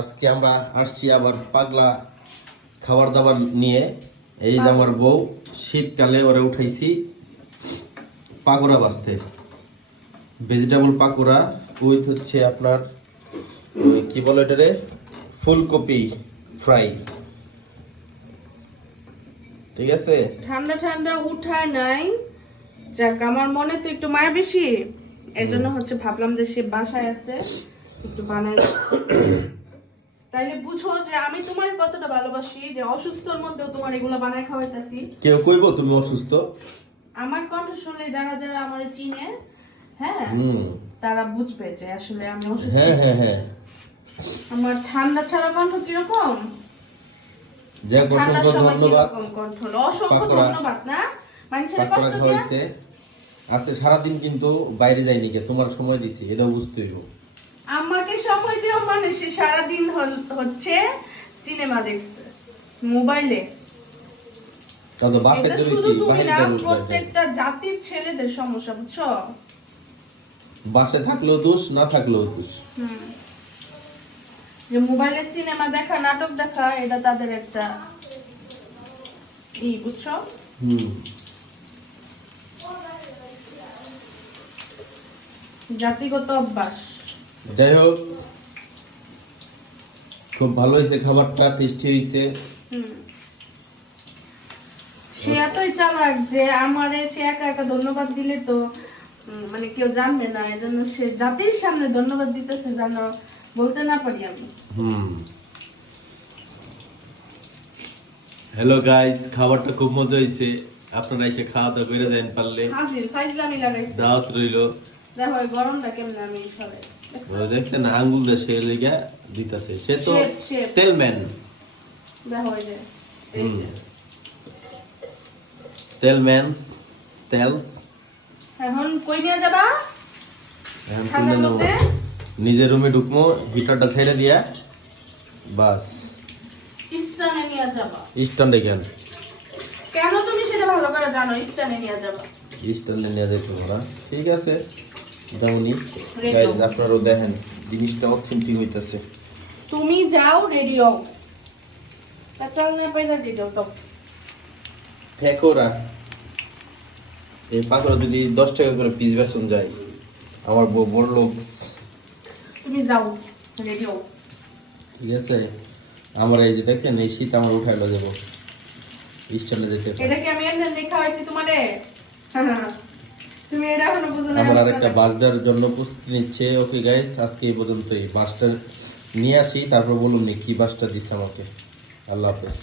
আজকে আমরা আসছি আবার পাগলা খাবার দাবার নিয়ে। এই যে আমার বউ শীতকালে ওরা উঠাইছি পাকোড়া বাঁচতে। ভেজিটেবল পাকোড়া উইথ হচ্ছে আপনার কি বলে এটারে ফুলকপি ফ্রাই ঠিক আছে? ঠান্ডা ঠান্ডা উঠায় নাই। যাক আমার মনে তো একটু মায়া বেশি। এই জন্য হচ্ছে ভাবলাম যে সে বাসায় আছে একটু বানাই। তাইলে বুঝো যে আমি তোমার কতটা ভালোবাসি যে অসুস্থর মধ্যেও তোমার এগুলো বানায় খাওয়াইতাছি। কেউ কইব তুমি অসুস্থ? আমার কণ্ঠ শুনলে যারা যারা আমার চিনে হ্যাঁ তারা বুঝবে যে আসলে আমি অসুস্থ। হ্যাঁ হ্যাঁ হ্যাঁ। আমার ঠান্ডা ছাড়া কণ্ঠ কীরকম? যাক অসংখ্য ধন্যবাদ। কণ্ঠ? অসংখ্য ধন্যবাদ না? মানুষের কষ্ট খাওয়াইছে। আজকে সারাদিন কিন্তু বাইরে যাইনি কে তোমার সময় দিছি এটা বুঝতে হইব। আমাকে সময় দিও মানে সে সারাদিন হচ্ছে সিনেমা দেখছে মোবাইলে। এটা শুধু তুমি না প্রত্যেকটা জাতির ছেলেদের সমস্যা বুঝছ? বাসে থাকলেও দোষ না থাকলেও দোষ। যে মোবাইলে সিনেমা দেখা নাটক দেখা এটা তাদের একটা ই বুঝছ? হুম। জাতিগত অভ্যাস। যাই হোক খুব ভালো হয়েছে খাবারটা টেস্টি হয়েছে। সে এতই চালাক যে আমারে সে একা একা ধন্যবাদ দিলে তো মানে কেউ জানবে না এজন্য সে জাতির সামনে ধন্যবাদ দিতেছে যেন বলতে না পারি আমি। হুম। হ্যালো গাইস খাবারটা খুব মজা হয়েছে। আপনারা এসে খাওয়া দাওয়া করে যান পারলে। দাওয়াত রইল। দেখো এই গরমটা কেমন আমি সবাই দেখছেন আঙ্গুল দিয়ে সে লেগে দিতেছে। সে তো. তেলম্যান। দেখো এই যে। তেলম্যানস তেলস। এখন কই নিয়ে যাবা? এখন তুলে নিজের রুমে ঢুকমো হিটারটা ছেড়ে দিয়া। বাস। স্টানে নিয়ে যাবা। স্ট্যান্ডে কেন? কেন তুমি সেটা ভালো করে জানো স্টানে নিয়ে যাবা? স্ট্যান্ডে নিয়ে যেতে ওরা ঠিক আছে। আপনারাও দেখেন জিনিসটা অথেন্টিক হইতেছে। তুমি যাও রেডি হও। চাল না পাইলা রেডি হও তো ফেকোরা। এই পাকোড়া যদি দশ টাকা করে পিস বেসন যায় আমার বউ বড় লোক। তুমি যাও রেডি হও। ঠিক আছে? আমার এই যে দেখছেন এই শীত আমার উঠাইলো যাব। স্ট্যান্ডে যেতে এটা কি আমি এমনি দেখা হয়েছি তোমারে? তুমি এটা এখনও বুঝো না আমার আরেকটা বাস দেওয়ার জন্য প্রস্তুতি নিচ্ছে। ওকে গাইস আজকে এই পর্যন্তই। বাসটা নিয়ে আসি তারপর বলুন কি বাসটা দিচ্ছে আমাকে? আল্লাহ হাফেজ।